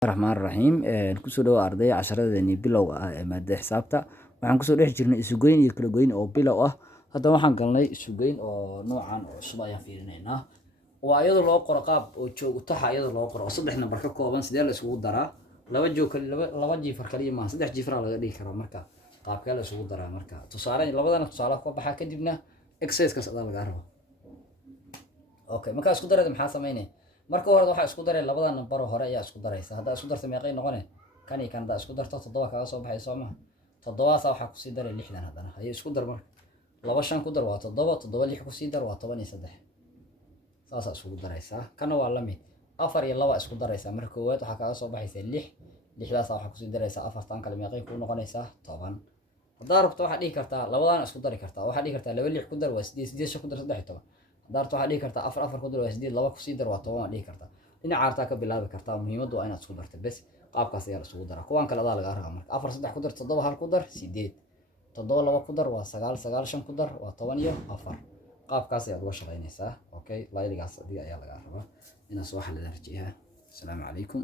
الرحمن الرحيم kusoo dhawaad ardayda casharadeenii bilowga ah ee maadada xisaabta waxaan kusoo dhex jirnay isugoyn iyo kala goyn oo bilow ah haddana waxaan galnay isugoyn oo noocan oo cusub ayaan fiirinaynaa waa iyadoo loo qoro qaab oo joog utaxa iyadoo loo qoro oo 3 nambar ka kooban sidee la isugu daraa laba joog kale laba jiifar kaliya ma 3 jiifar laga dhigi karaa marka qaabka la isugu daraa marka tusaale labadana tusaale ka baxa kadibna exercise ka sida laga rabo okay marka isku darada maxaa sameynay marka hore waxa isku daray labada nambar hore ayaa isku daraysa hadda isku dartay meeqay noqonay kan iyo kan da isku darto 7 kaga soo baxay Soomaa 7 waxa ku sii daray 6 hadana ay isku dar marka 2 5 ku dar waa 7 7 6 ku sii dar waa 13 saasa isku daraysa kana waa la mid 4 iyo 2 isku daraysa marka koowaad waxa kaga soo baxaysa 6 6daas waxa ku sii daraysa 4 tan kale meeqay ku noqonaysa 10 hadda rabto waxa dhigi kartaa labadan isku dari kartaa waxa dhigi kartaa 2 6 ku dar waa 8 8 ku dar 13 daarto waxa dhigi kartaa 4 4 ku dar waa 8 2 ku sii dar waa 10 dhigi kartaa dhinaca arta ka bilaabi kartaa muhiimadu waa inaad isku darto bas qaabkaas ayaa la isugu daraa kuwan kale laga rabaa marka 4 3 ku dar 7 hal ku dar 8 7 2 ku dar waa 9 9 5 ku dar waa 10 iyo 4 qaabkaas ayaad uga shaqeynaysaa okay layligaas adiga ayaa laga rabaa inaad soo xalin rajiyaha assalaamu calaykum